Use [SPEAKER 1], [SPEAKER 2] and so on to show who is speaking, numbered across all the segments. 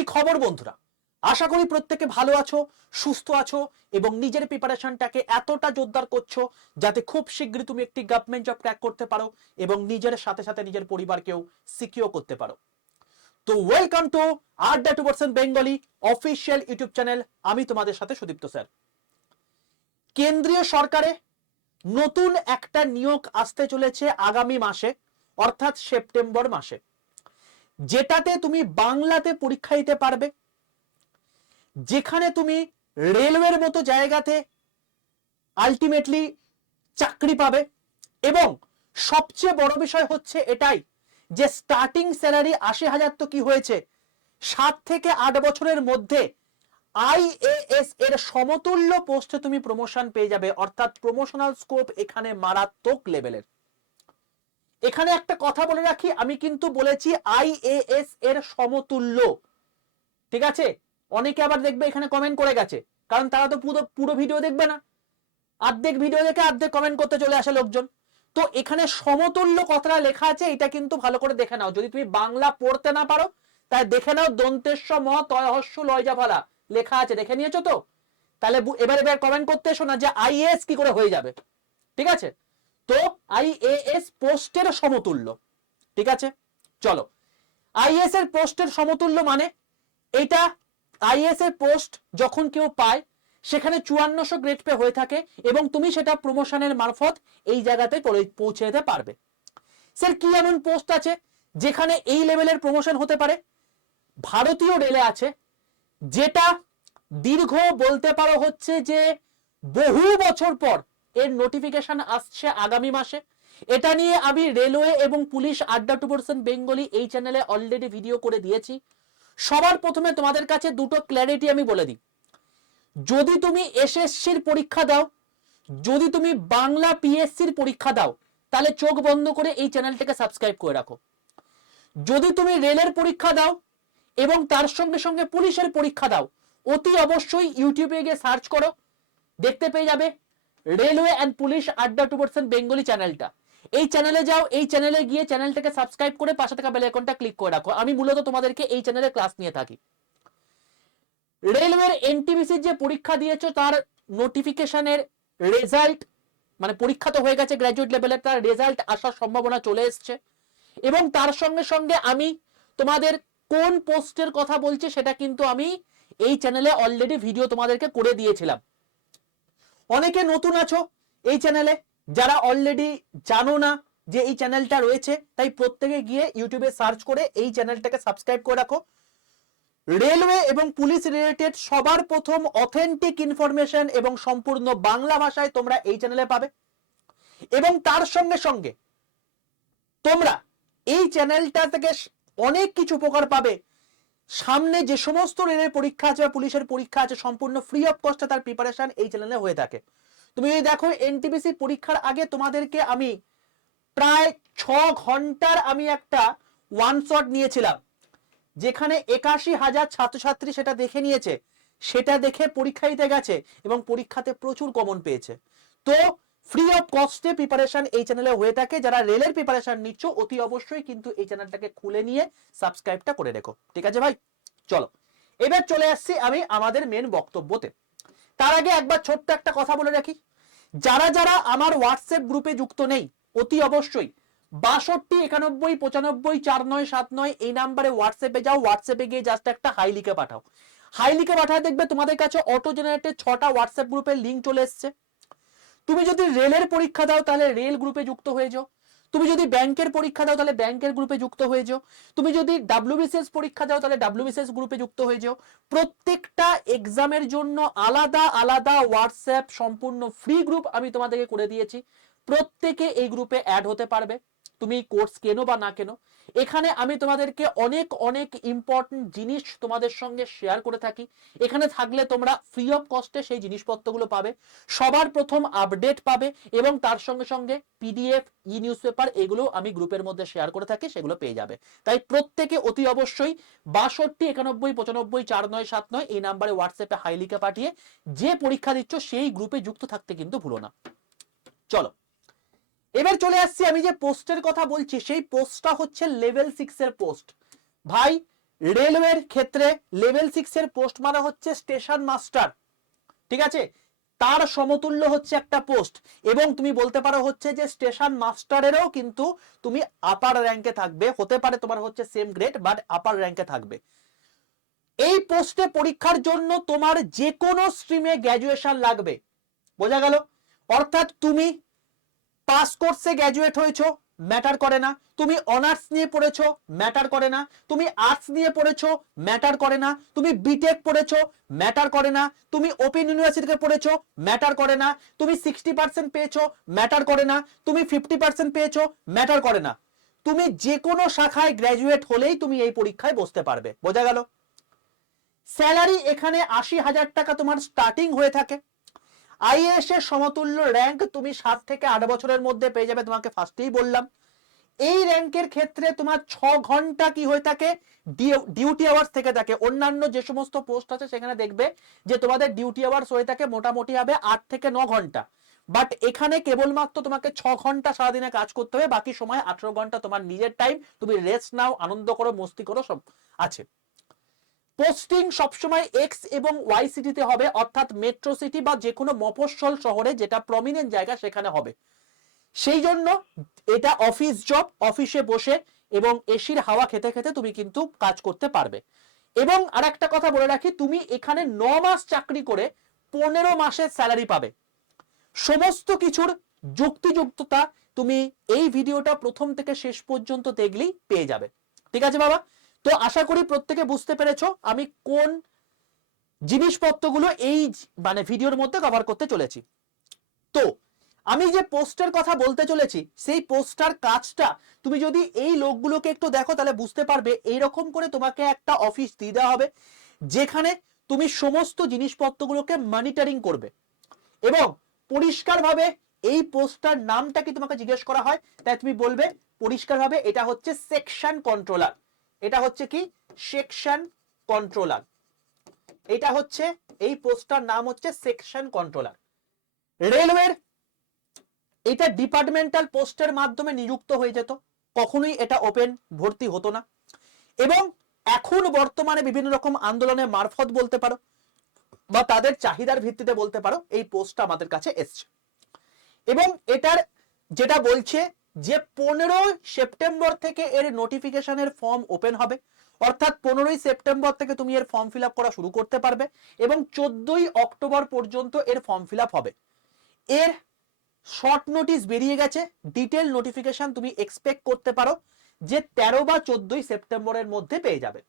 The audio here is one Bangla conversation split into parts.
[SPEAKER 1] কি খবর বন্ধুরা? আশা করি প্রত্যেকে ভালো আছো, সুস্থ আছো এবং নিজের প্রিপারেশনটাকে এতটা জোরদার করছ যাতে খুব শীঘ্রই তুমি একটি গভর্নমেন্ট জব ক্র্যাক করতে পারো এবং নিজের সাথে সাথে নিজের পরিবারকেও সিকিউর করতে পারো। তো welcome to Adda two percent Bengali official YouTube channel আমি তোমাদের সাথে সুদীপ্ত স্যার। কেন্দ্রীয় সরকারে নতুন একটা নিয়োগ আসতে চলেছে আগামী মাসে, অর্থাৎ সেপ্টেম্বর মাসে। যেটাতে তুমি বাংলাতে পরীক্ষা দিতে পারবে। যেখানে তুমি রেলওয়ের মতো জায়গাতে আলটিমেটলি চাকরি পাবে। এবং সবচেয়ে বড় বিষয় হচ্ছে এটাই যে স্টার্টিং স্যালারি আশি হাজার তো কি হয়েছে? সাত থেকে আট বছরের মধ্যে আইএএস এর সমতুল্য পোস্টে তুমি প্রমোশন পেয়ে যাবে। অর্থাৎ প্রমোশনাল স্কোপ এখানে মারাত্মক লেভেলের এখানে একটা কথা বলে রাখি, আমি কিন্তু বলেছি আইএএস এর সমতুল্য। ঠিক আছে? অনেকে আবার দেখবে এখানে কমেন্ট করে গেছে। কারণ তারা তো পুরো পুরো ভিডিও দেখবে না। অর্ধেক ভিডিও দেখে অর্ধেক কমেন্ট করতে চলে আসে লোকজন। তো এখানে সমতুল্য কথাটা লেখা আছে, এটা কিন্তু ভালো করে দেখে নাও। যদি তুমি বাংলা পড়তে না পারো, তাই দেখে নাও দন্তেশ্ব ম তয়হস্য লয়জা ফালা লেখা আছে। দেখে নিয়েছো তো? তাহলে এবার এবার কমেন্ট করতে এসো না যে আইএস কি করে হয়ে যাবে। ঠিক আছে? তো আইএএস পোস্টের সমতুল্য। ঠিক আছে? চলো। আইএস এর পোস্টের সমতুল্য মানে এটা আইএস এর পোস্ট যখন কেউ পায়, সেখানে চুয়ান্নশো গ্রেড পে হয়ে থাকে এবং তুমি সেটা প্রমোশনের মারফত এই জায়গাতে পৌঁছে- যেতে পারবে। স্যার, কি এমন পোস্ট আছে যেখানে এই লেভেলের প্রমোশন হতে পারে? ভারতীয় রেলে আছে, যেটা দীর্ঘ বলতে পারো হচ্ছে যে বহু বছর পর এর নোটিফিকেশন আসছে আগামী মাসে। এটা নিয়ে আমি রেলওয়ে এবং police Adda two percent Bengali এই চ্যানেলে অলরেডি ভিডিও করে দিয়েছি। সবার প্রথমে তোমাদের কাছে দুটো ক্ল্যারিটি আমি বলে দিই। যদি তুমি এসএসসির পরীক্ষা দাও, যদি তুমি বাংলা পিএসসির পরীক্ষা দাও, তাহলে চোখ বন্ধ করে এই চ্যানেলটাকে সাবস্ক্রাইব করে রাখো। যদি তুমি রেলের পরীক্ষা দাও এবং তার সঙ্গে সঙ্গে পুলিশের পরীক্ষা দাও, অতি অবশ্যই ইউটিউবে গিয়ে সার্চ করো। দেখতে পেয়ে যাবে। Railway and police Adda two percent Bengali চ্যানেলটা। এই চ্যানেলে যাও, এই চ্যানেলে গিয়ে চ্যানেলটাকে সাবস্ক্রাইব করে পাশে থাকা বেল আইকনটা ক্লিক করে রাখো। আমি মূলত তোমাদেরকে এই চ্যানেলে ক্লাস নিয়ে থাকি। রেলওয়ের এনটিবিসির যে পরীক্ষা দিয়েছ, তার নোটিফিকেশনের রেজাল্ট মানে পরীক্ষা তো হয়ে গেছে গ্র্যাজুয়েট লেভেলের তার রেজাল্ট আসার সম্ভাবনা চলে এসছে। এবং তার সঙ্গে সঙ্গে আমি তোমাদের কোন পোস্টের কথা বলছি, সেটা কিন্তু আমি এই চ্যানেলে অলরেডি ভিডিও তোমাদেরকে করে দিয়েছিলাম। অনেকে নতুন আছো এই চ্যানেলে। যারা অলরেডি জানো না যে এই চ্যানেলটা রয়েছে, তাই প্রত্যেকে গিয়ে ইউটিউবে সার্চ করে এই চ্যানেলটাকে সাবস্ক্রাইব করে রাখো। রেলওয়ে এবং পুলিশ রিলেটেড সবার প্রথম অথেন্টিক ইনফরমেশন এবং সম্পূর্ণ বাংলা ভাষায় তোমরা এই চ্যানেলে পাবে। এবং তার সঙ্গে সঙ্গে তোমরা এই চ্যানেলটা থেকে অনেক কিছু উপকার পাবে। সামনে যে সমস্ত রেলের পরীক্ষা আছে বা পুলিশের পরীক্ষা আছে, সম্পূর্ণ ফ্রি অফ কস্টে তার প্রিপারেশন এই চ্যানেলে হয়ে থাকে। তুমি যদি দেখো এনটিপিসি পরীক্ষার আগে তোমাদেরকে আমি প্রায় ছ ঘণ্টার আমি একটা ওয়ান শট নিয়েছিলাম, যেখানে একাশি হাজার ছাত্রছাত্রী সেটা দেখে নিয়েছে, সেটা দেখে পরীক্ষা দিতে গেছে এবং পরীক্ষাতে প্রচুর কমন পেয়েছে। তো ফ্রি অফ কস্টে প্রিপারেশন এই চ্যানেলে হয়ে থাকে। যারা রেলের প্রিপারেশন নিচ্ছ, অতি অবশ্যই কিন্তু এই চ্যানেলটাকে খুলে নিয়ে সাবস্ক্রাইবটা করে রেখো। ঠিক আছে ভাই? চলো। এবার চলে আসছি আমি আমাদের মেন বক্তব্যতে। তার আগে একবার ছোট্ট একটা কথা বলে রাখি। যারা যারা আমার হোয়াটসঅ্যাপ গ্রুপে যুক্ত নেই, অতি অবশ্যই বাষট্টি, একানব্বই, পঁচানব্বই, চার নয়, সাত নয়, এই নাম্বারে হোয়াটসঅ্যাপে যাও। হোয়াটসঅ্যাপে গিয়ে জাস্ট একটা হাই লিখে পাঠাও। হাই লিখে পাঠায় দেখবে তোমাদের কাছে অটো জেনারেটেড ছটা হোয়াটসঅ্যাপ গ্রুপের লিঙ্ক চলে এসছে। তুমি যদি রেলের পরীক্ষা দাও, তাহলে রেল গ্রুপে যুক্ত হয়ে যাও। তুমি যদি ব্যাংকের পরীক্ষা দাও, তাহলে ব্যাংকের গ্রুপে যুক্ত হয়ে যাও। তুমি যদি ডাব্লিউবিসিএস পরীক্ষা দাও, তাহলে ডাব্লিউবিসিএস গ্রুপে যুক্ত হয়ে যাও। প্রত্যেকটা এক্সামের জন্য আলাদা আলাদা হোয়াটসঅ্যাপ সম্পূর্ণ ফ্রি গ্রুপ আমি তোমাদেরকে করে দিয়েছি। প্রত্যেকে এই গ্রুপে অ্যাড হতে পারবে। তুমি কোর্স কেনো বা না কেনো, এখানে আমি তোমাদেরকে অনেক অনেক ইম্পর্টেন্ট জিনিস তোমাদের সঙ্গে শেয়ার করে থাকি। এখানে থাকলে তোমরা ফ্রি অফ কস্টে সেই জিনিসপত্রগুলো পাবে, সবার প্রথম আপডেট পাবে এবং তার সঙ্গে সঙ্গে পিডিএফ ই নিউজ পেপার এগুলো আমি গ্রুপের মধ্যে শেয়ার করে থাকি, সেগুলো পেয়ে যাবে। তাই প্রত্যেকে অতি অবশ্যই বাষট্টি, একানব্বই, পঁচানব্বই, চার নয়, সাত নয় এই নাম্বারে হোয়াটসঅ্যাপে হাইলিকে পাঠিয়ে যে পরীক্ষা দিচ্ছ সেই গ্রুপে যুক্ত থাকতে কিন্তু ভুলো না। চলো। এবার চলে আসছি আমি যে পোস্টের কথা বলছি, সেই পোস্টটা হচ্ছে লেভেল সিক্স এর পোস্ট। ভাই, রেলওয়ের ক্ষেত্রে লেভেল সিক্স এর পোস্ট মানে হচ্ছে স্টেশন মাস্টার। ঠিক আছে? তার সমতুল্য হচ্ছে একটা পোস্ট। এবং তুমি বলতে পারো হচ্ছে যে স্টেশন মাস্টারেরও কিন্তু তুমি আপার র্যাঙ্কে থাকবে। হতে পারে তোমার হচ্ছে সেম গ্রেড বাট আপার র্যাঙ্কে থাকবে। এই পোস্টে পরীক্ষার জন্য তোমার যে কোনো স্ট্রিমে গ্র্যাজুয়েশন লাগবে। বোঝা গেল? অর্থাৎ তুমি পাস কোর্সে গ্র্যাজুয়েট হয়েছো ম্যাটার করে না। তুমি অনার্স নিয়ে পড়েছো ম্যাটার করে না। তুমি আর্টস নিয়ে পড়েছো ম্যাটার করে না। তুমি বিটেক পড়েছো ম্যাটার করে না। তুমি ওপেন ইউনিভার্সিটি থেকে পড়েছো ম্যাটার করে না। তুমি সিক্সটি পার্সেন্ট পেয়েছ ম্যাটার করে না। তুমি ফিফটি পার্সেন্ট পেয়েছ ম্যাটার করে না। তুমি যে কোনো শাখায় গ্র্যাজুয়েট হলেই তুমি এই পরীক্ষায় বসতে পারবে। বোঝা গেল? স্যালারি এখানে আশি হাজার টাকা তোমার স্টার্টিং হয়ে থাকে। আইএএস এর সমতুল্য র্যাঙ্ক তুমি সাত থেকে আট বছরের মধ্যে পেয়ে যাবে, তোমাকে ফার্স্টেই বললাম। এই র্যাঙ্কের ক্ষেত্রে তোমার ছ ঘণ্টা কি হয়ে থাকে? ডিউটি আওয়ার্স থেকে থাকে। অন্যান্য যে সমস্ত পোস্ট আছে, সেখানে দেখবে যে তোমাদের ডিউটি আওয়ার্স হয়ে থাকে মোটামুটি হবে আট থেকে ন ঘণ্টা। বাট এখানে কেবলমাত্র তোমাকে ছ ঘণ্টা সারাদিনে কাজ করতে হবে, বাকি সময় আঠারো ঘণ্টা তোমার নিজের টাইম তুমি রেস্ট নাও, আনন্দ করো, মস্তি করো, সব আছে। পোস্টিং সবসময় এক্স এবং ওয়াই সিটিতে হবে, অর্থাৎ মেট্রো সিটি বা যে কোনো মফস্বল শহরে যেটা প্রমিনেন্ট জায়গা সেখানে হবে। সেই জন্য এটা অফিস জব অফিসে বসে এবং এসির হাওয়া খেতে খেতে তুমি কিন্তু কাজ করতে পারবে। এবং আর একটা কথা বলে রাখি, তুমি এখানে ন মাস চাকরি করে পনেরো মাসের স্যালারি পাবে। সমস্ত কিছুর যুক্তিযুক্ততা তুমি এই ভিডিওটা প্রথম থেকে শেষ পর্যন্ত দেখলেই পেয়ে যাবে। ঠিক আছে বাবা? তো আশা করি প্রত্যেকে বুঝতে পেরেছ আমি কোন জিনিসপত্রগুলো এই মানে ভিডিওর মধ্যে কভার করতে চলেছি। তো, আমি যে পোস্টের কথা বলতে চলেছি, সেই পোস্টার কাজটা তুমি যদি এই লোকগুলোকে একটু দেখো তাহলে বুঝতে পারবে এইরকম করে তোমাকে একটা অফিস দিয়ে দেওয়া হবে, যেখানে তুমি সমস্ত জিনিসপত্রগুলোকে মনিটরিং করবে। এবং পরিষ্কারভাবে এই পোস্টার নামটা কি তোমাকে জিজ্ঞেস করা হয়? তাই তুমি বলবে, পরিষ্কারভাবে এটা হচ্ছে সেকশন কন্ট্রোলার এটা হচ্ছে কি? সেকশন কন্ট্রোলার এটা হচ্ছে, এই পোস্টার নাম হচ্ছে সেকশন কন্ট্রোলার রেলওয়ের এটা ডিপার্টমেন্টাল পোস্টের মাধ্যমে নিযুক্ত হয়ে যেত। কখনোই এটা ওপেন ভর্তি হতো না। এবং এখন বর্তমানে বিভিন্ন রকম আন্দোলনের মারফত বলতে পারো, বা তাদের চাহিদার ভিত্তিতে বলতে পারো, এই পোস্টটা আমাদের কাছে এসছে। এবং এটার যেটা বলছে যে পনেরো সেপ্টেম্বর থেকে এর নোটিফিকেশনের ফর্ম ওপেন হবে। অর্থাৎ পনেরোই সেপ্টেম্বর থেকে তুমি এর ফর্ম ফিল করা শুরু করতে পারবে এবং চোদ্দই অক্টোবর পর্যন্ত এর ফর্ম ফিল হবে। এর শর্ট নোটিশ বেরিয়ে গেছে ডিটেল নোটিফিকেশন তুমি এক্সপেক্ট করতে পারো যে তেরো বা চোদ্দই সেপ্টেম্বরের মধ্যে পেয়ে যাবে।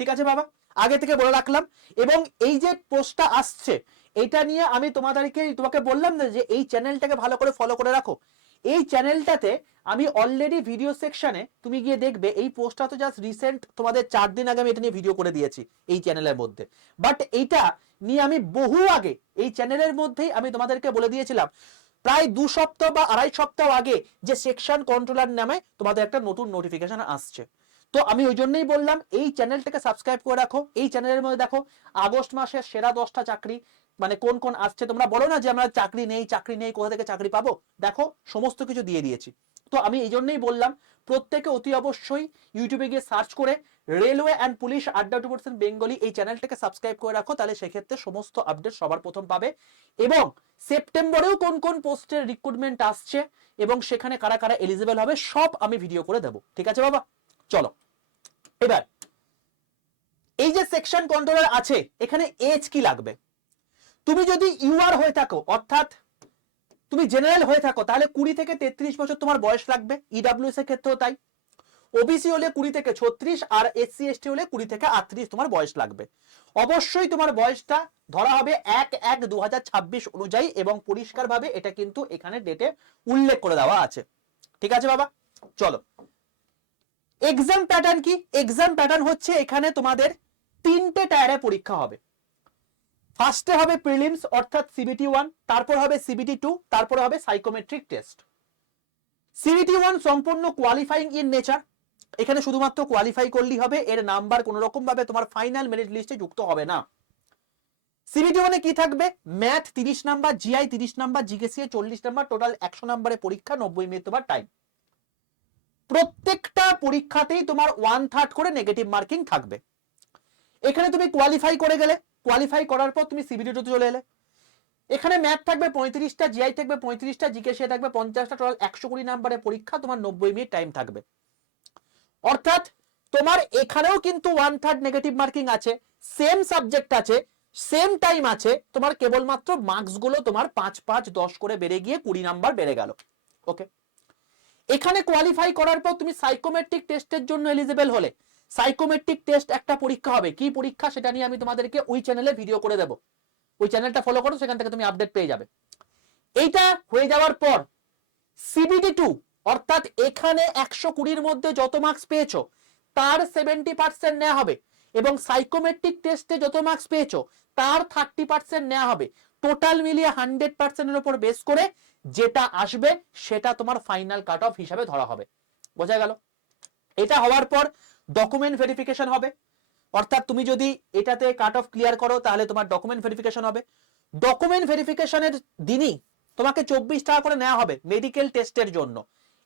[SPEAKER 1] ঠিক আছে বাবা? আগে থেকে বলে রাখলাম। এবং এই যে পোস্টটা আসছে, এটা নিয়ে আমি তোমাদেরকে, তোমাকে বললাম না যে এই চ্যানেলটাকে ভালো করে ফলো করে রাখো। এই চ্যানেলটাতে আমি অলরেডি ভিডিও সেকশনে তুমি গিয়ে দেখবে এই পোস্টটা তো জাস্ট রিসেন্ট তোমাদের চার দিন আগে আমি এটা নিয়ে ভিডিও করে দিয়েছি এই চ্যানেলের মধ্যে। বাট এইটা নিয়ে আমি বহু আগে এই চ্যানেলের মধ্যেই আমি তোমাদেরকে বলে দিয়েছিলাম, প্রায় দু সপ্তাহ বা আড়াই সপ্তাহ আগে যে সেকশন কন্ট্রোলার নামে তোমাদের একটা নতুন নোটিফিকেশন আসছে। তো আমি ওই জন্যই বললাম, এই চ্যানেলটাকে সাবস্ক্রাইব করে রাখো, এই চ্যানেলের মধ্যে দেখো, আগস্ট মাসের সেরা দশটা চাকরি মানে কোন কোন আসছে তোমরা বলো না যে আমরা চাকরি নেই চাকরি নেই, কোথা থেকে চাকরি পাবো? দেখো, সমস্ত কিছু দিয়ে দিয়েছি। তো আমি এই জন্যই বললাম, প্রত্যেকে অতি অবশ্যই ইউটিউবে গিয়ে সার্চ করে railway and police Adda two percent Bengali এই চ্যানেলটাকে সাবস্ক্রাইব করে রাখো, তাহলে সেক্ষেত্রে সমস্ত আপডেট সবার প্রথম পাবে। এবং সেপ্টেম্বরেও কোন কোন পোস্টের রিক্রুটমেন্ট আসছে এবং সেখানে কারা কারা এলিজিবল হবে, সব আমি ভিডিও করে দেবো। ঠিক আছে বাবা? চলো। এবার, এই যে সেকশন কন্ট্রোলার আছে, এখানে এজ কি লাগবে? তুমি যদি ইউআর হয়ে থাকো, অর্থাৎ তুমি জেনারেল হয়ে থাকো, তাহলে কুড়ি থেকে তেত্রিশ বছর তোমার বয়স লাগবে। ইডাব্লিউএস এর ক্ষেত্রেও তাই। ওবিসি হলে কুড়ি থেকে ছত্রিশ, আর এসসি এসটি হলে কুড়ি থেকে আটত্রিশ তোমার বয়স লাগবে। অবশ্যই তোমার বয়সটা ধরা হবে এক এক দু অনুযায়ী এবং পরিষ্কারভাবে এটা কিন্তু এখানে ডেটে উল্লেখ করে দেওয়া আছে। ঠিক আছে বাবা? চলো। এক্সাম প্যাটার্ন কি? এক্সাম প্যাটার্ন হচ্ছে এখানে তোমাদের তিনটে টায়ারে পরীক্ষা হবে। ফার্স্টে হবে প্রিলিমস অর্থাৎ সিবিটি ওয়ান তারপর হবে সিবিটি টু তারপর হবে সাইকোমেট্রিক টেস্ট সিবিটি ওয়ান সম্পূর্ণ কোয়ালিফাইং ইন নেচার এখানে শুধুমাত্র কোয়ালিফাই করলেই হবে, এর নাম্বার কোনো রকম ভাবে তোমার ফাইনাল মেরিট লিস্টে যুক্ত হবে না। সিবিটি ওয়ানে কি থাকবে? ম্যাথ তিরিশ নাম্বার জিআই তিরিশ নাম্বার জিকেসিএ চল্লিশ নাম্বার টোটাল একশো নাম্বারের পরীক্ষা, নব্বই মিনিট তোমার টাইম প্রত্যেকটা পরীক্ষাতেই তোমার ওয়ান থার্ড করে নেগেটিভ মার্কিং থাকবে। এখানে তুমি কোয়ালিফাই করে গেলে কোয়ালিফাই করার পর তুমি সিবিডিতে চলে এলে। এখানে ম্যাথ থাকবে পঁয়ত্রিশটা জিআই থাকবে পঁয়ত্রিশটা জিকেসে থাকবে পঞ্চাশটা টোটাল একশো কুড়ি নাম্বারের পরীক্ষা, তোমার নব্বই মিনিট টাইম থাকবে। অর্থাৎ তোমার এখানেও কিন্তু ওয়ান থার্ড নেগেটিভ মার্কিং আছে সেম সাবজেক্ট আছে সেম টাইম আছে, তোমার কেবলমাত্র মার্কসগুলো তোমার পাঁচ পাঁচ, দশ করে বেড়ে গিয়ে কুড়ি নাম্বার বেড়ে গেল। ওকে এখানে কোয়ালিফাই করার পর তুমি সাইকোমেট্রিক টেস্টের জন্য এলিজিবল হলে সাইকোমেট্রিক টেস্ট একটা পরীক্ষা হবে। কি পরীক্ষা সেটা নিয়ে আমি তোমাদেরকে ওই চ্যানেলে ভিডিও করে দেবো। ওই চ্যানেলটা ফলো করো, সেখান থেকে তুমি আপডেট পেয়ে যাবে। এইটা হয়ে যাওয়ার পর সিবিডি টু অর্থাৎ এখানে একশো কুড়ির মধ্যে যত মার্কস পেয়েছ, তার সেভেন্টি পার্সেন্ট নেওয়া হবে। এবং সাইকোমেট্রিক টেস্টে যত মার্কস পেয়েছ, তার থার্টি পার্সেন্ট নেওয়া হবে। টোটাল মিলিয়ে হান্ড্রেড পার্সেন্টের উপর বেস করে যেটা আসবে, সেটা তোমার ফাইনাল কাট অফ হিসাবে ধরা হবে। বোঝা গেল? এটা হওয়ার পর ডকুমেন্ট ভেরিফিকেশন হবে। অর্থাৎ তুমি যদি এটাতে কাট অফ ক্লিয়ার করো, তাহলে তোমার ডকুমেন্ট ভেরিফিকেশন হবে। ডকুমেন্ট ভেরিফিকেশনের দিনই তোমাকে চব্বিশ টাকা করে নেওয়া হবে মেডিকেল টেস্টের জন্য।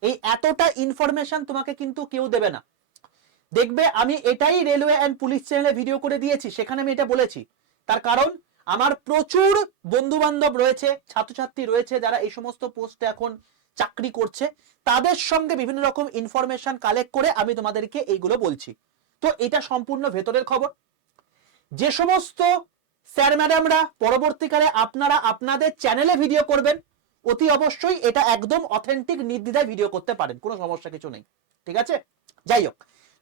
[SPEAKER 1] এই এতটা ইনফরমেশন তোমাকে কিন্তু কেউ দেবে না। দেখবে, আমি এটাই রেলওয়ে অ্যান্ড পুলিশ চ্যানেলে ভিডিও করে দিয়েছি, সেখানে আমি এটা বলেছি। তার কারণ, আমার প্রচুর বন্ধু বান্ধব রয়েছে, ছাত্রছাত্রী রয়েছে, যারা এই সমস্ত পোস্টে এখন চাকরি করছে, তাদের সঙ্গে বিভিন্ন রকম ইনফরমেশন কালেক্ট করে আমি তোমাদেরকে এইগুলো বলছি। তো এটা সম্পূর্ণ ভেতরের খবর। যে সমস্ত স্যার ম্যাডামরা, পরবর্তীকালে আপনারা আপনাদের চ্যানেলে ভিডিও করবেন, অতি অবশ্যই এটা একদম অথেন্টিক নির্দ্বিধায় ভিডিও করতে পারেন, কোনো সমস্যা কিছু নেই। ঠিক আছে? যাই হোক,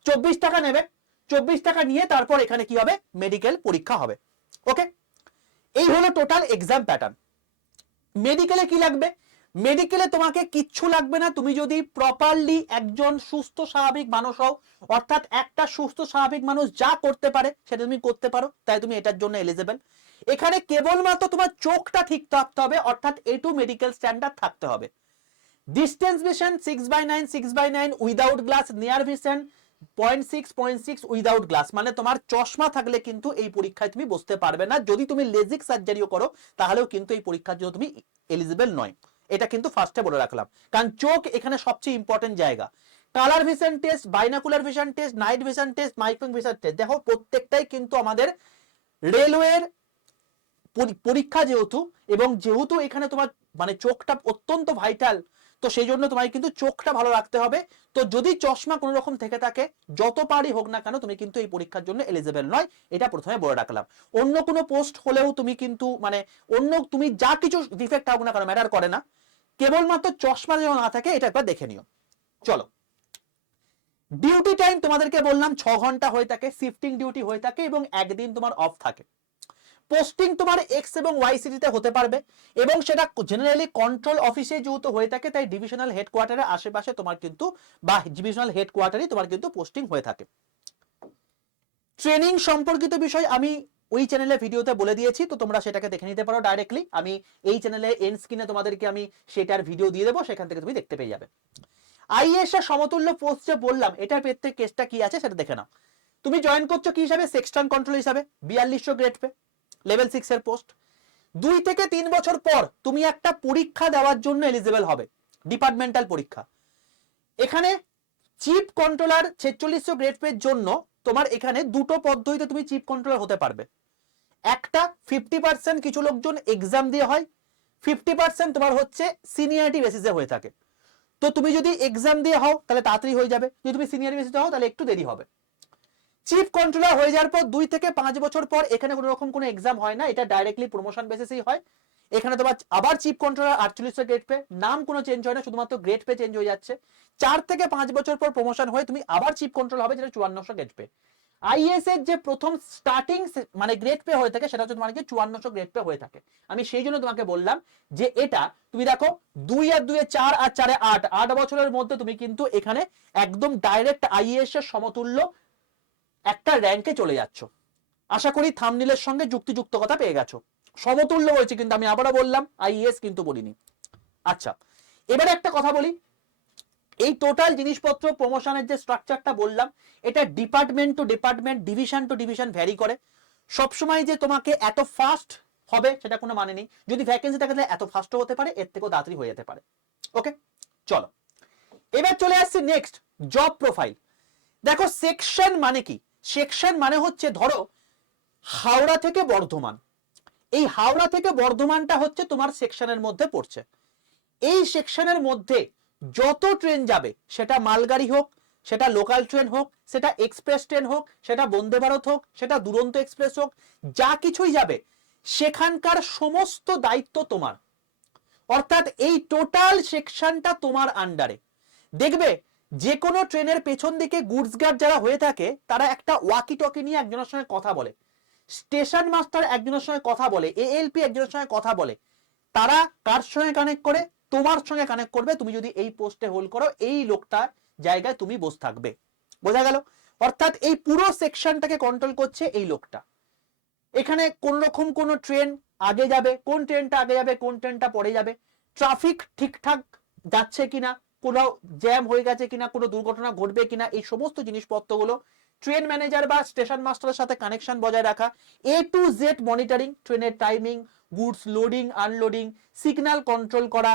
[SPEAKER 1] চব্বিশ টাকা নেবে। চব্বিশ টাকা নিয়ে তারপর এখানে কি হবে? মেডিকেল পরীক্ষা হবে। ওকে এই হলো টোটাল এক্সাম প্যাটার্ন মেডিকেলে কি লাগবে? মেডিকেলে তোমাকে কিচ্ছু লাগবে না। তুমি যদি প্রপারলি একজন সুস্থ, স্বাভাবিক মানুষ হও, অর্থাৎ একটা সুস্থ, স্বাভাবিক মানুষ যা করতে পারে, সেটা তুমি করতে পারো, তাই তুমি এটার জন্য এলিজেবল এখানে কেবলমাত্র তোমার চোখটা ঠিক থাকতে হবে, অর্থাৎ এ টু মেডিকেল স্ট্যান্ডার্ড থাকতে হবে। Distance vision six by nine six by nine without glass near vision point six point six without glass মানে তোমার চশমা থাকলে কিন্তু এই পরীক্ষায় তুমি বসতে পারবে না। যদি তুমি লেজিক সার্জারিও করো, তাহলেও কিন্তু এই পরীক্ষার জন্য তুমি এলিজিবল নয়। এটা কিন্তু ফার্স্টে বলে রাখলাম। কারণ চোখ এখানে সবচেয়ে ইম্পর্টেন্ট জায়গা। Colour vision test binocular vision test night vision test micro vision test দেখো, প্রত্যেকটাই কিন্তু আমাদের রেলওয়ের পরীক্ষা যেহেতু, এবং যেহেতু এখানে তোমার মানে চোখটা অত্যন্ত ভাইটাল তো সেই জন্য তোমায় কিন্তু চোখটা ভালো রাখতে হবে। তো যদি চশমা কোনো রকম থেকে থাকে, যত পারি হোক না কেন, তুমি কিন্তু এই পরীক্ষার জন্য এলিজিবল নয়। এটা প্রথমে বলে রাখলাম। অন্য কোনো পোস্ট হলেও তুমি কিন্তু মানে অন্য, তুমি যা কিছু ডিফেক্ট হোক না কেন ম্যাটার করে না। কেবলমাত্র চশমা যেন না থাকে, এটা একবার দেখে নিও। চলো। ডিউটি টাইম তোমাদেরকে বললাম, ছ ঘণ্টা হয়ে থাকে শিফটিং ডিউটি হয়ে থাকে এবং একদিন তোমার অফ থাকে। পোস্টিং তোমার এক্স এবং ওয়াই সিটিতে হতে পারবে এবং সেটা জেনারেলি কন্ট্রোল অফিসে যেহেতু হয়ে থাকে, তাই ডিভিশনাল হেডকোয়ার্টারের আশেপাশে তোমার কিন্তু বা ডিভিশনাল হেডকোয়ার্টারই তোমার কিন্তু পোস্টিং হয়ে থাকে। ট্রেনিং সম্পর্কিত বিষয় আমি ওই চ্যানেলে ভিডিওতে বলে দিয়েছি, তো তোমরা সেটাকে দেখে নিতে পারো ডাইরেক্টলি আমি এই চ্যানেলে এন স্ক্রিনে তোমাদেরকে আমি সেটার ভিডিও দিয়ে দেবো, সেখান থেকে তুমি দেখতে পেয়ে যাবে। আইএস এর সমতুল্য পোস্ট যে বললাম, এটার প্রত্যেক কেসটা কি আছে সেটা দেখে নাও। তুমি জয়েন করছ কি হিসাবে? সেক্সটন কন্ট্রোল হিসাবে, বিয়াল্লিশশো গ্রেড পে লেভেল সিক্স এর পোস্ট দুই থেকে তিন বছর পর তুমি একটা পরীক্ষা দেওয়ার জন্য এলিজিবল হবে ডিপার্টমেন্টাল পরীক্ষা। এখানে চিফ কন্ট্রোলার ছেচল্লিশশো গ্রেড পের জন্য তোমার এখানে দুটো পদ্ধতিতে তুমি চিফ কন্ট্রোলার হতে পারবে। একটা ফিফটি পার্সেন্ট কিছু লোকজন এক্সাম দিয়ে হয় ফিফটি পার্সেন্ট তোমার হচ্ছে সিনিয়রিটি বেসিসে হয়ে থাকে। তো তুমি যদি এক্সাম দিয়ে হও, তাহলে তাড়াতাড়ি হয়ে যাবে। যদি তুমি সিনিয়র বেসিসে হও, তাহলে একটু দেরি হবে। চিফ কন্ট্রোলার হয়ে যাওয়ার পর দুই থেকে পাঁচ বছর পর এখানে কোনো রকম কোনো এক্সাম হয় না, এটা ডাইরেক্টলি প্রমোশন বেসিসেই হয়। এখানে তোমার আবার চিফ কন্ট্রোলার আটচল্লিশশো গ্রেড পে নাম কোনো চেঞ্জ হয় না, শুধুমাত্র গ্রেড পে চেঞ্জ হয়ে যাচ্ছে। চার থেকে পাঁচ বছর পর প্রমোশন হয়ে তুমি আবার চিফ কন্ট্রোল হবে, যেটা চুয়ান্নশো গ্রেড পে আইএস এর যে প্রথম স্টার্টিং মানে গ্রেড পে হয়ে থাকে, সেটা হচ্ছে তোমার কি চুয়ান্নশো গ্রেড পে হয়ে থাকে। আমি সেই জন্য তোমাকে বললাম যে এটা, তুমি দেখো, দুই আর দুই চার আর চারে আট আট বছরের মধ্যে তুমি কিন্তু এখানে একদম ডাইরেক্ট আইএস এর সমতুল্য একটা র্যাঙ্কে চলে যাচ্ছ। আশা করি থামনিলের সঙ্গে যুক্তিযুক্ত কথা পেয়ে গেছো। সমতুল্য হয়েছে কিন্তু আমি আবারও বললাম আইএস কিন্তু বলিনি। আচ্ছা এবারে একটা কথা বলি এই টোটাল জিনিসপত্র প্রমোশনের যে স্ট্রাকচারটা বললাম, এটা department to department division to division vary করে। সবসময় যে তোমাকে এত ফাস্ট হবে, সেটা কোনো মানে নেই। যদি ভ্যাকেন্সি থাকে, তাহলে এত ফাস্টও হতে পারে, এর থেকেও তাড়াতাড়ি হয়ে যেতে পারে। ওকে চলো। এবার চলে আসছে নেক্সট জব প্রোফাইল দেখো সেকশন মানে কি? সেকশন মানে হচ্ছে, ধরো, হাওড়া থেকে বর্ধমান। এই হাওড়া থেকে বর্ধমানটা হচ্ছে তোমার সেকশনের মধ্যে পড়ছে। এই সেকশনের মধ্যে যত ট্রেন যাবে, সেটা মালগাড়ি হোক, সেটা লোকাল ট্রেন হোক, সেটা এক্সপ্রেস ট্রেন হোক, সেটা বন্দে ভারত হোক, সেটা দুরন্ত এক্সপ্রেস হোক, যা কিছুই যাবে, সেখানকার সমস্ত দায়িত্ব তোমার। অর্থাৎ এই টোটাল সেকশনটা তোমার আন্ডারে দেখবে যে কোনো ট্রেনের পেছন দিকে গুডস গার্ড যারা হয়ে থাকে, তারা একটা ওয়াকি টকি নিয়ে একজনের সঙ্গে কথা বলে। স্টেশন মাস্টার একজনের সঙ্গে কথা বলে এএলপি একজনের সঙ্গে কথা বলে। তারা কার সঙ্গে কানেক্ট করে? তোমার সঙ্গে কানেক্ট করবে, তুমি যদি এই পোস্টে হোল্ড করো, এই লোকটার জায়গায় তুমি বসে থাকবে। বোঝা গেল? অর্থাৎ এই পুরো সেকশনটাকে কন্ট্রোল করছে এই লোকটা। এখানে কোন রকম কোন ট্রেন আগে যাবে, কোন ট্রেনটা আগে যাবে, কোন ট্রেনটা পরে যাবে ট্রাফিক ঠিকঠাক যাচ্ছে কিনা, কোনো জ্যাম হয়ে গেছে কিনা, কোনো দুর্ঘটনা ঘটবে কিনা, এই সমস্ত জিনিসপত্রগুলো ট্রেন ম্যানেজার বা স্টেশন মাস্টারের সাথে কানেকশন বজায় রাখা এ টু জেড মনিটরিং ট্রেনের timing goods loading unloading signal control করা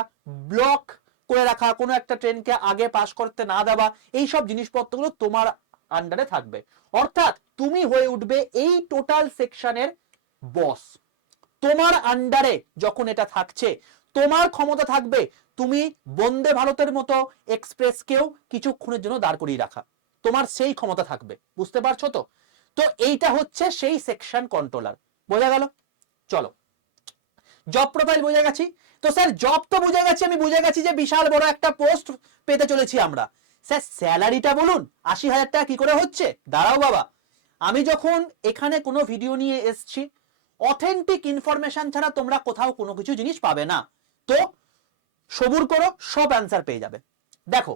[SPEAKER 1] ব্লক করে রাখা, কোনো একটা ট্রেনকে আগে পাস করতে না দেওয়া এই সব জিনিসপত্রগুলো তোমার আন্ডারে থাকবে। অর্থাৎ তুমি হয়ে উঠবে এই টোটাল সেকশনের বস তোমার আন্ডারে যখন এটা থাকছে, তোমার ক্ষমতা থাকবে তুমি বন্দে ভারতের মতো এক্সপ্রেসকেও কিছুক্ষণের জন্য দাঁড় করিয়ে রাখা। তোমার সেই ক্ষমতা থাকবে। বুঝতে পারছ তো? তো এইটা হচ্ছে সেই সেকশন কন্ট্রোলার বোঝা গেল? চলো। জব প্রোফাইল বুঝে গেছি। তো স্যার জব তো বুঝে গেছি, আমি বুঝে গেছি যে বিশাল বড় একটা পোস্ট পেতে চলেছি আমরা। স্যার স্যালারিটা বলুন, আশি হাজার টাকা কি করে হচ্ছে? দাঁড়াও বাবা। আমি যখন এখানে কোনো ভিডিও নিয়ে এসছি অথেন্টিক ইনফরমেশন ছাড়া তোমরা কোথাও কোনো কিছু জিনিস পাবে না। তো সবুর করো, সব অ্যান্সার পেয়ে যাবে। দেখো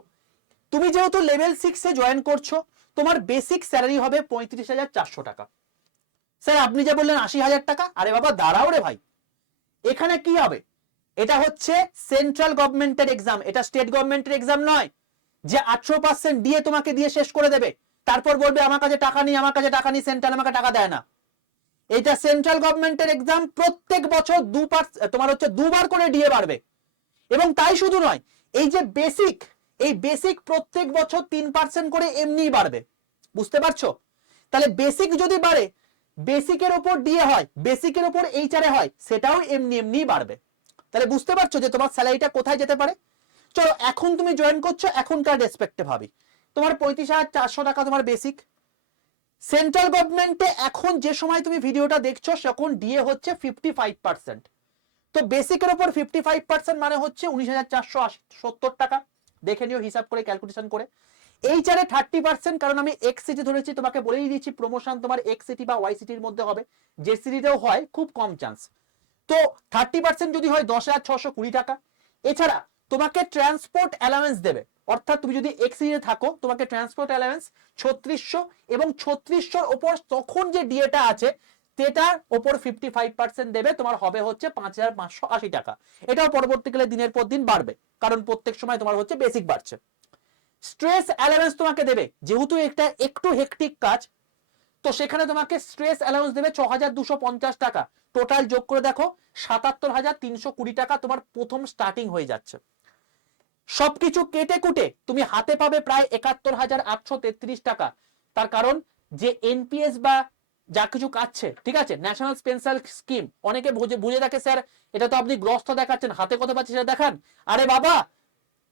[SPEAKER 1] তুমি যেহেতু লেভেল সিক্সে জয়েন করছ, তোমার বেসিক স্যালারি হবে পঁয়ত্রিশ হাজার চারশো টাকা। স্যার, আপনি যে বললেন আশি হাজার টাকা, আরে বাবা, দাঁড়াও রে ভাই। এখানে কি হবে? এটা হচ্ছে সেন্ট্রাল গভর্নমেন্টের এক্সাম এটা স্টেট গভর্নমেন্টের এক্সাম নয়, যে আঠারো পার্সেন্ট দিয়ে তোমাকে দিয়ে শেষ করে দেবে। তারপর বলবে, আমার কাছে টাকা নেই, আমার কাছে টাকা নেই সেন্ট্রাল আমাকে টাকা দেয় না। এটা সেন্ট্রাল গভর্নমেন্টের এক্সাম প্রত্যেক বছর দু তোমার হচ্ছে দুবার করে ডিএ বাড়বে। এবং তাই শুধু নয়, এই যে বেসিক এই বেসিক প্রত্যেক বছর তিন পার্সেন্ট করে এমনিই বাড়বে। বুঝতে পারছ? তাহলে বেসিক যদি বাড়ে বেসিকের ওপর ডিএ হয় বেসিকের ওপর এইচআরে হয়, সেটাও এমনি এমনি বাড়বে। তাহলে বুঝতে পারছ যে তোমার স্যালারিটা কোথায় যেতে পারে? চলো, এখন তুমি জয়েন করছ, এখনকার রেসপেক্টে ভাবি। তোমার পঁয়ত্রিশ হাজার চারশো টাকা তোমার বেসিক সেন্ট্রাল গভর্নমেন্টে এখন যে সময় তুমি ভিডিওটা দেখছ তখন ডিএ হচ্ছে ফিফটি ফাইভ পার্সেন্ট তো বেসিকের ওপর ফিফটি ফাইভ পার্সেন্ট মানে হচ্ছে উনিশ হাজার চারশো সত্তর টাকা। দেখে নিও, হিসাব করে ক্যালকুলেশন করে। এইচারে থার্টি পার্সেন্ট কারণ আমি এক্স সিটি ধরেছি, তোমাকে বলেই দিয়েছি প্রমোশন তোমার এক্স সিটি বা ওয়াই সিটির মধ্যে হবে। যে সিটিতেও হয়, খুব কম চান্স তো থার্টি পার্সেন্ট যদি হয়, দশ হাজার ছশো কুড়ি টাকা। এছাড়া তোমাকে ট্রান্সপোর্ট অ্যালাউন্স দেবে। অর্থাৎ তুমি যদি এক্স সিটিতে থাকো, তোমাকে ট্রান্সপোর্ট অ্যালাউন্স ছত্রিশশো এবং ছত্রিশশোর ওপর তখন যে ডিএটা আছে সেটার ওপর ফিফটি ফাইভ পার্সেন্ট দেবে, তোমার হবে হচ্ছে পাঁচ হাজার পাঁচশো আশি টাকা। এটাও পরবর্তীকালে দিনের পর দিন বাড়বে, কারণ প্রত্যেক সময় তোমার হচ্ছে বেসিক বাড়ছে। স্ট্রেস অ্যালাউন্স তোমাকে দেবে, যেহেতু একটা একটু হেকটিক কাজ, তো সেখানে তোমাকে স্ট্রেস অ্যালাউন্স দেবে ছ হাজার দুশো পঞ্চাশ টাকা। টোটাল যোগ করে দেখো, সাতাত্তর হাজার তিনশো কুড়ি টাকা তোমার প্রথম স্টার্টিং হয়ে যাচ্ছে। সবকিছু কেটে কুটে তুমি হাতে পাবে প্রায় একাত্তর হাজার আটশো তেত্রিশ টাকা। তার কারণ যে এনপিএস বা যা কিছু কাটছে, ঠিক আছে? ন্যাশনাল পেনশন স্কিম অনেকে বুঝে বুঝে দেখে, স্যার, এটা তো আপনি গ্রস্ত দেখাচ্ছেন। হাতে কত পাচ্ছে সেটা দেখান। আরে বাবা,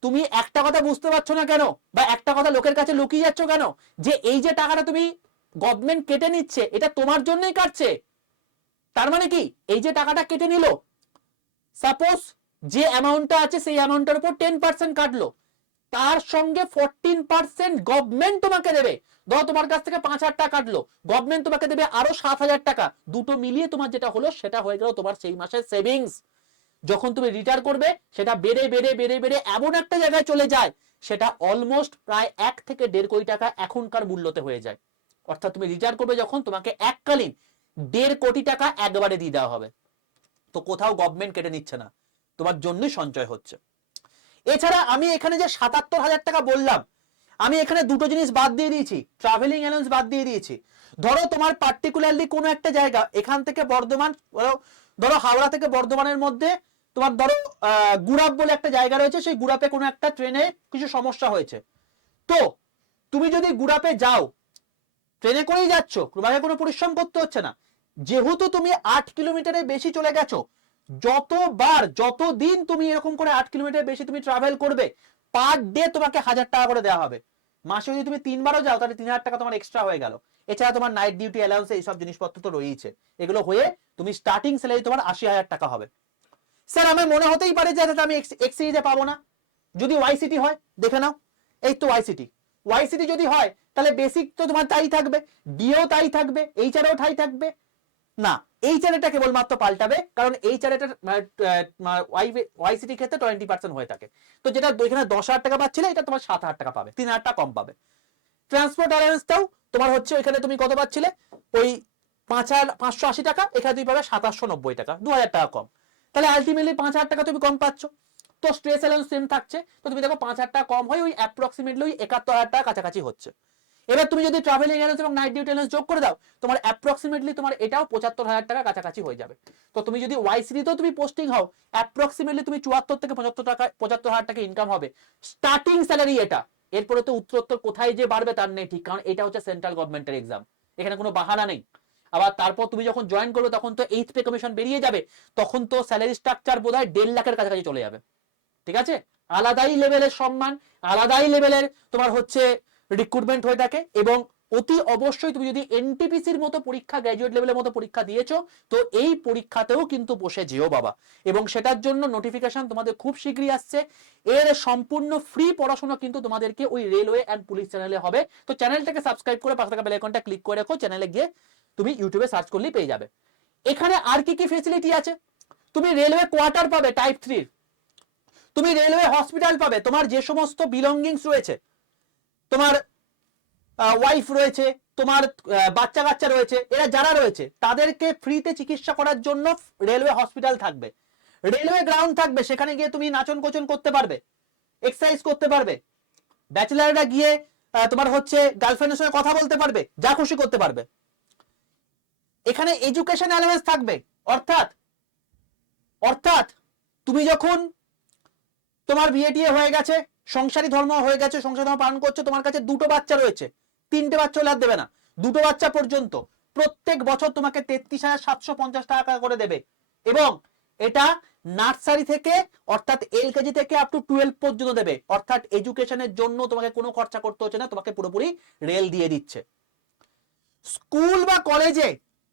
[SPEAKER 1] তুমি একটা কথা বুঝতে পারছ না কেন? বা একটা কথা লোকের কাছে লুকিয়ে যাচ্ছ কেন? যে এই যে টাকাটা তুমি গভর্নমেন্ট কেটে নিচ্ছে, এটা তোমার জন্যই কাটছে। তার মানে কি? এই যে টাকাটা কেটে নিল সাপোজ যে অ্যামাউন্টটা আছে, সেই অ্যামাউন্টের উপর টেন পার্সেন্ট কাটলো। তার সঙ্গে ফোরটিন পার্সেন্ট গভর্নমেন্ট তোমাকে দেবে। ধরো তোমার কাছ থেকে পাঁচ হাজার টাকা কাটলো। গভর্নমেন্ট তোমাকে দেবে আরও সাত হাজার টাকা। দুটো মিলিয়ে তোমার যেটা হলো, সেটা হয়ে গেল তোমার সেই মাসের সেভিংস যখন তুমি রিটায়ার করবে, সেটা বেড়ে বেড়ে বেড়ে বেড়ে এমন একটা জায়গায় চলে যায়, সেটা অলমোস্ট প্রায় এক থেকে দেড় কোটি টাকা এখনকার মূল্যতে হয়ে যায়। অর্থাৎ তুমি রিটায়ার করবে যখন, তোমাকে এককালীন দেড় কোটি টাকা একবারে দিয়ে দেওয়া হবে। তো কোথাও গভর্নমেন্ট কেটে নিচ্ছে না। তোমার জন্যই সঞ্চয় হচ্ছে। এছাড়া আমি এখানে যে সাতাত্তর হাজার টাকা বললাম আমি এখানে দুটো জিনিস বাদ দিয়ে দিয়েছি ট্রাভেলিং অ্যালাউন্স বাদ দিয়ে দিয়েছি। ধরো তোমার পার্টিকুলারলি কোনো একটা জায়গা, এখান থেকে বর্ধমান, ধরো হাওড়া থেকে বর্ধমানের মধ্যে তোমার ধরো গুড়াপ বলে একটা জায়গা রয়েছে, সেই গুড়াপে কোনো একটা ট্রেনে কিছু সমস্যা হয়েছে। তো, তুমি যদি গুড়াপে যাও, ট্রেনে করেই যাচ্ছ, তোমাকে কোনো পরিশ্রম করতে হচ্ছে না। যেহেতু তুমি আট কিলোমিটারের বেশি চলে গেছো, যতবার, যতদিন তুমি এরকম করে আট কিলোমিটার বেশি তুমি ট্রাভেল করবে পার ডে তোমাকে হাজার টাকা করে দেওয়া হবে। মাসে যদি তুমি তিনবারও যাও, তাহলে তিন হাজার টাকা তোমার এক্সট্রা হয়ে গেল। এছাড়া তোমার নাইট ডিউটি অ্যালাউন্স এইসব জিনিসপত্র তো রয়েছে এগুলো হয়ে তুমি স্টার্টিং স্যালারি তোমার আশি হাজার টাকা হবে। স্যার, আমার মনে হতেই পারে যে আমি এক্স সিরিজে পাবো না। যদি ওয়াইসিটি হয়, দেখে নাও। এই তো ওয়াইসিটি ওয়াইসিটি যদি হয়, তাহলে বেসিক তো তোমার তাই থাকবে। ডিও তাই থাকবে এইচআরও তাই থাকবে। না এইচআর এটা কেবলমাত্র পাল্টাবে, কারণ এইচআর এটা ওয়াইসিটি ক্ষেত্রে টোয়েন্টি পার্সেন্ট হয়ে থাকে। তো যেটা এখানে দশ হাজার টাকা পাচ্ছিলে, এটা তোমার সাত হাজার টাকা পাবে, তিন হাজার টাকা কম পাবে। ট্রান্সপোর্ট অ্যালায়েন্সটাও তোমার হচ্ছে এখানে তুমি কত পাচ্ছিলে? ওই পাঁচ হাজার পাঁচশো আশি টাকা, এখানে তুমি পাবে সাতাশশো নব্বই টাকা, দু হাজার টাকা কম। তাহলে আলটিমেটলি পাঁচ হাজার টাকা তুমি কম পাচ্ছ। তো স্ট্রেস অ্যালাউন্স সেম থাকছে, তো তুমি দেখো পাঁচ হাজার টাকা কম হয়, ওই অ্যাপ্রক্সিমেটলি ওই একাত্তর হাজার টাকা কাছাকাছি হচ্ছে। এবার তুমি যদি ট্রাভেলিং অ্যালাউন্স এবং নাইট ডিউটি অ্যালাউন্স যোগ করে দাও, তোমার অ্যাপ্রক্সিমেটলি তোমার এটাও পঁচাত্তর হাজার টাকা কাছাকাছি হয়ে যাবে। তো তুমি যদি ওয়াই সিরিতেও তুমি পোস্টিং হও অ্যাপ্রক্সিমেটলি তুমি চুয়াত্তর থেকে পঁচাত্তর টাকা, পঁচাত্তর হাজার টাকা ইনকাম হবে। স্টার্টিং স্যালারি এটা। এরপরে তো উত্তরোত্তর কোথায় যে বাড়বে তার নেই ঠিক, কারণ এটা হচ্ছে সেন্ট্রাল গভর্নমেন্টের এক্সাম এখানে কোনো বাহানা নেই। আবার তারপর তুমি যখন জয়েন করবে, তখন তো এইথ পে কমিশন বেরিয়ে যাবে, তখন তো স্যালারি স্ট্রাকচার বোধ হয় দেড় লাখের কাছাকাছি চলে যাবে। ঠিক আছে? আলাদাই লেভেলের সম্মান, আলাদাই লেভেলের তোমার হচ্ছে রিক্রুটমেন্ট হয়ে থাকে এবং অতি অবশ্যই তুমি যদি এনটিপিসির মতো পরীক্ষা গ্র্যাজুয়েট লেভেলের মতো পরীক্ষা দিয়েছ, তো এই পরীক্ষাতেও কিন্তু বসে যেও বাবা। এবং সেটার জন্য নোটিফিকেশন তোমাদের খুব শীঘ্রই আসছে। এর সম্পূর্ণ ফ্রি পড়াশোনা কিন্তু তোমাদেরকে ওই রেলওয়ে অ্যান্ড পুলিশ চ্যানেলে হবে। তো চ্যানেলটাকে সাবস্ক্রাইব করে পাশে থাকা বেল আইকনটা ক্লিক করে রাখো চ্যানেলে গিয়ে তুমি ইউটিউবে সার্চ করলেই পেয়ে যাবে। এখানে আর কি কি ফেসিলিটি আছে? তুমি রেলওয়ে কোয়ার্টার পাবে টাইপ থ্রির তুমি রেলওয়ে হসপিটাল পাবে, তোমার যে সমস্ত বিলঙ্গিংস রয়েছে তোমার ওয়াইফ রয়েছে, তোমার বাচ্চা কাচ্চা রয়েছে, এরা যারা রয়েছে, তাদেরকে ফ্রিতে চিকিৎসা করার জন্য রেলওয়ে হসপিটাল থাকবে। রেলওয়ে গ্রাউন্ড থাকবে, সেখানে গিয়ে তুমি নাচন কোচন করতে পারবে এক্সারসাইজ করতে পারবে ব্যাচেলাররা গিয়ে তোমার হচ্ছে গার্লফ্রেন্ডের সঙ্গে কথা বলতে পারবে, যা খুশি করতে পারবে। এখানে এডুকেশন অ্যালাউন্স থাকবে, অর্থাৎ অর্থাৎ তুমি যখন তোমার বিয়ে টিয়ে হয়ে গেছে সংসারী ধর্ম হয়ে গেছে, সংসার ধর্ম পালন করছ, তোমার কাছে দুটো বাচ্চা রয়েছে। তিনটে বাচ্চা হলে আর দেবে না। দুটো বাচ্চা পর্যন্ত প্রত্যেক বছর তোমাকে তেত্রিশ হাজার সাতশো পঞ্চাশ টাকা করে দেবে। এবং এটা নার্সারি থেকে, অর্থাৎ এলকেজি থেকে আপ টু টুয়েলভ পর্যন্ত দেবে। অর্থাৎ এডুকেশনের জন্য তোমাকে কোনো খরচা করতে হচ্ছে না, তোমাকে পুরোপুরি রেল দিয়ে দিচ্ছে। স্কুল বা কলেজে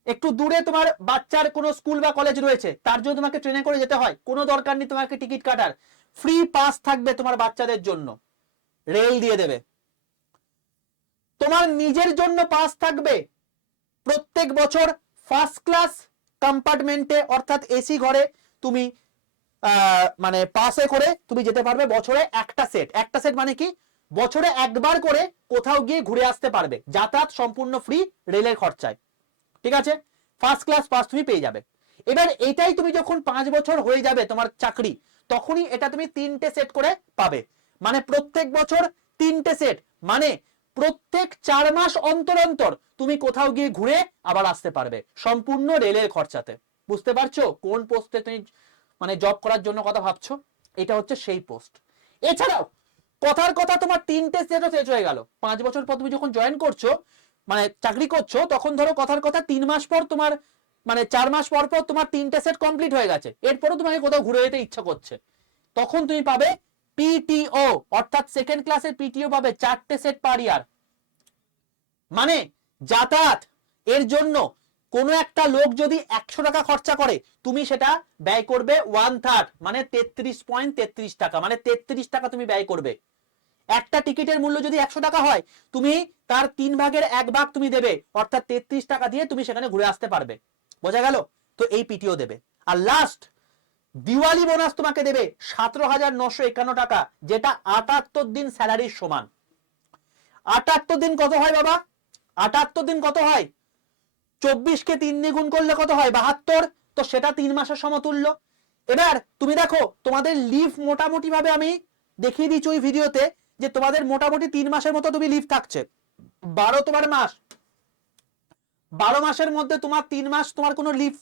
[SPEAKER 1] একটু দূরে তোমার বাচ্চার কোনো স্কুল বা কলেজ রয়েছে, তার জন্য তোমাকে ট্রেনে করে যেতে হয়। কোনো দরকার নেই তোমাকে টিকিট কাটার। ফ্রি পাস থাকবে তোমার বাচ্চাদের জন্য। রেল দিয়ে দেবে। তোমার নিজের জন্য পাস থাকবে। প্রত্যেক বছর ফার্স্ট ক্লাস কম্পার্টমেন্টে অর্থাৎ এসি ঘরে তুমি মানে পাসে করে তুমি যেতে পারবে বছরে একটা সেট একটা সেট মানে কি? বছরে একবার করে কোথাও গিয়ে ঘুরে আসতে পারবে। যাতায়াত সম্পূর্ণ ফ্রি রেলের খরচায়। ঠিক আছে? ফার্স্ট ক্লাস পাস তুমি পেয়ে যাবে। এবার এটাই তুমি যখন পাঁচ বছর হয়ে যাবে তোমার চাকরি, তখনই এটা তুমি তিনটে সেট করে পাবে। মানে প্রত্যেক বছর তিনটে সেট মানে প্রত্যেক চার মাস অন্তর অন্তর তুমি কোথাও গিয়ে ঘুরে আবার আসতে পারবে, সম্পূর্ণ রেলের খরচাতে। বুঝতে পারছ? কোন পোস্টে তুমি মানে জব করার জন্য কথা ভাবছ? এটা হচ্ছে সেই পোস্ট এছাড়াও, কথার কথা তোমার তিনটে সেটও শেষ হয়ে গেল। পাঁচ বছর পর তুমি যখন জয়েন করছ মানে চাকরি করছ, তখন ধরো কথার কথা তিন মাস পর তোমার মানে চার মাস পর পর তোমার তিনটে সেট কমপ্লিট হয়ে গেছে। এরপরও তোমাকে কোথাও ঘুরে যেতে ইচ্ছা করছে। তখন তুমি পাবে পিটিও অর্থাৎ সেকেন্ড ক্লাসের পিটিও পাবে চারটে সেট পার ইয়ার মানে যাতায়াত, এর জন্য কোনো একটা লোক যদি একশো টাকা খরচা করে, তুমি সেটা ব্যয় করবে ওয়ান থার্ড মানে তেত্রিশ পয়েন্ট তেত্রিশ টাকা মানে তেত্রিশ টাকা তুমি ব্যয় করবে। একটা টিকিটের মূল্য যদি একশো টাকা হয়, তুমি তার তিন ভাগের এক ভাগ তুমি দেবে। অর্থাৎ তেত্রিশ টাকা দিয়ে তুমি সেখানে ঘুরে আসতে পারবে। বোঝা গেল? তো এই পিটিও দেবে। আর লাস্ট দিওয়ালি বোনাস তোমাকে দেবে সতেরো হাজার নশো একান্ন টাকা, যেটা আটাত্তর দিন স্যালারির সমান। আটাত্তর দিন কত হয় বাবা? আটাত্তর দিন কত হয়? চব্বিশকে তিন দ্বিগুণ করলে কত হয়? বাহাত্তর। তো সেটা তিন মাসের সমতুল্য। এবার তুমি দেখো, তোমাদের লিভ মোটামুটি ভাবে আমি দেখিয়ে দিচ্ছি ওই ভিডিওতে যে তোমাদের মোটামুটি তিন মাসের মতো তুমি লিভ থাকছে। বারো তোমার মাস। বারো মাসের মধ্যে তোমার তিন মাস তোমার কোনো লিভ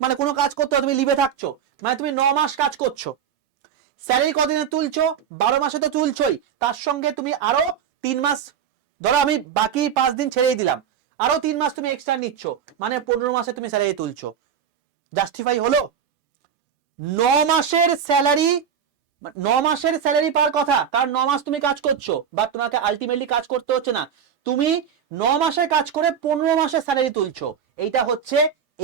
[SPEAKER 1] মানে কোনো কাজ করতে তুমি লিভে থাকছো। মানে তুমি ন মাস কাজ করছ। স্যালারি কদিনে তুলছো? বারো মাসে তো তুলছোই। তার সঙ্গে তুমি আরও তিন মাস, ধরো আমি বাকি পাঁচ দিন ছেড়েই দিলাম। আরও তিন মাস তুমি এক্সট্রা নিচ্ছ। মানে পনেরো মাসে তুমি স্যালারি তুলছো। জাস্টিফাই হলো? ন মাসের স্যালারি ন মাসের স্যালারি পাওয়ার কথা, কারণ ন মাস তুমি কাজ করছ বা তোমাকে আলটিমেটলি কাজ করতে হচ্ছে না। তুমি ন মাসে কাজ করে পনেরো মাসের স্যালারি তুলছো। এইটা হচ্ছে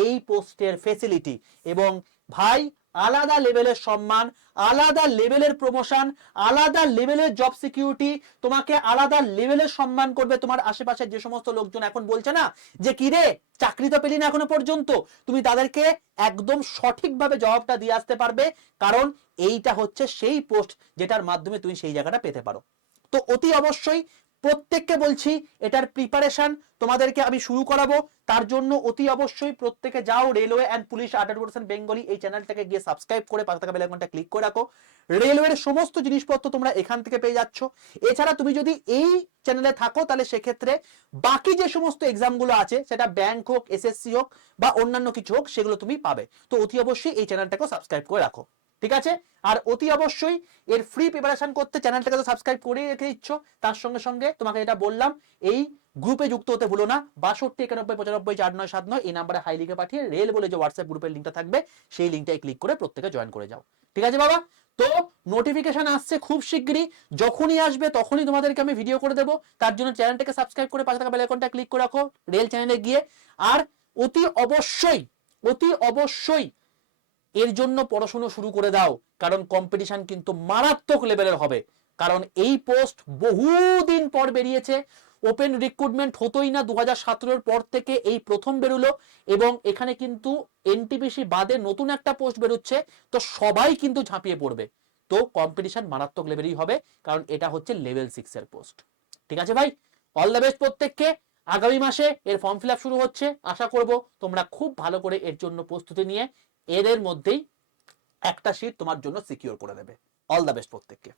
[SPEAKER 1] এই পোস্টের ফেসিলিটি এবং ভাই আলাদা লেভেলের সম্মান, আলাদা লেভেলের প্রমোশন আলাদা লেভেলের জব সিকিউরিটি তোমাকে আলাদা লেভেলের সম্মান করবে তোমার আশেপাশে যে সমস্ত লোকজন এখন বলছে না যে, কি রে, চাকরি তো পেলি না এখনও পর্যন্ত। তুমি তাদেরকে একদম সঠিকভাবে জবাবটা দিয়ে আসতে পারবে, কারণ এইটা হচ্ছে সেই পোস্ট যেটার মাধ্যমে তুমি সেই জায়গাটা পেতে পারো। তো অতি অবশ্যই প্রত্যেককে বলছি, এটার প্রিপারেশন তোমাদেরকে আমি শুরু করাবো। তার জন্য অতি অবশ্যই প্রত্যেকে যাও রেলওয়ে অ্যান্ড পুলিশ আঠারো পার্সেন্ট বেঙ্গলি এই চ্যানেলটাকে গিয়ে সাবস্ক্রাইব করে পাশে থাকা বেলাইকনটা ক্লিক করে রাখো। রেলওয়ের সমস্ত জিনিসপত্র তোমরা এখান থেকে পেয়ে যাচ্ছ। এছাড়া তুমি যদি এই চ্যানেলে থাকো, তাহলে সেক্ষেত্রে বাকি যে সমস্ত এক্সামগুলো আছে, সেটা ব্যাংক হোক এসএসসি হোক বা অন্যান্য কিছু হোক, সেগুলো তুমি পাবে। তো অতি অবশ্যই এই চ্যানেলটাকেও সাবস্ক্রাইব করে রাখো। ঠিক আছে? আর অতি অবশ্যই এর ফ্রি প্রিপারেশন করতে চ্যানেলটাকে তো সাবস্ক্রাইব করে রেখে দিচ্ছ। তার সঙ্গে সঙ্গে তোমাকে এটা বললাম, এই গ্রুপে যুক্ত হতে ভুলো না। বাষট্টি, একানব্বই, পঁচানব্বই চার নয় সাত নয় এই নাম্বারে হাই লিখে পাঠিয়ে রেল বলে যে হোয়াটসঅ্যাপ গ্রুপের লিঙ্কটা থাকবে, সেই লিঙ্কটাই ক্লিক করে প্রত্যেকে জয়েন করে যাও। ঠিক আছে বাবা? তো নোটিফিকেশন আসছে খুব শিগগিরই। যখনই আসবে তখনই তোমাদেরকে আমি ভিডিও করে দেবো। তার জন্য চ্যানেলটাকে সাবস্ক্রাইব করে পাশে থাকা বেল আইকনটা ক্লিক করে রাখো রেল চ্যানেলে গিয়ে। আর অতি অবশ্যই অতি অবশ্যই এর জন্য পড়াশুনো শুরু করে দাও, কারণ কম্পিটিশন কিন্তু মারাত্মক লেভেলের হবে। কারণ এই পোস্ট বহুদিন পর বেরিয়েছে। ওপেন রিক্রুটমেন্ট হতোই না দু হাজার পর থেকে এই প্রথম বেরোলো এবং এখানে কিন্তু এনটিপিসি বাদে নতুন একটা পোস্ট বেরোচ্ছে, তো সবাই কিন্তু ঝাঁপিয়ে পড়বে। তো কম্পিটিশন মারাত্মক লেভেলই হবে, কারণ এটা হচ্ছে লেভেল সিক্স এর পোস্ট ঠিক আছে ভাই? অল দ্য বেস্ট প্রত্যেককে। আগামী মাসে এর ফর্ম ফিল শুরু হচ্ছে। আশা করব তোমরা খুব ভালো করে এর জন্য প্রস্তুতি নিয়ে এদের মধ্যেই একটা সিট তোমার জন্য সিকিউর করে দেবে। অল দ্য বেস্ট প্রত্যেককে।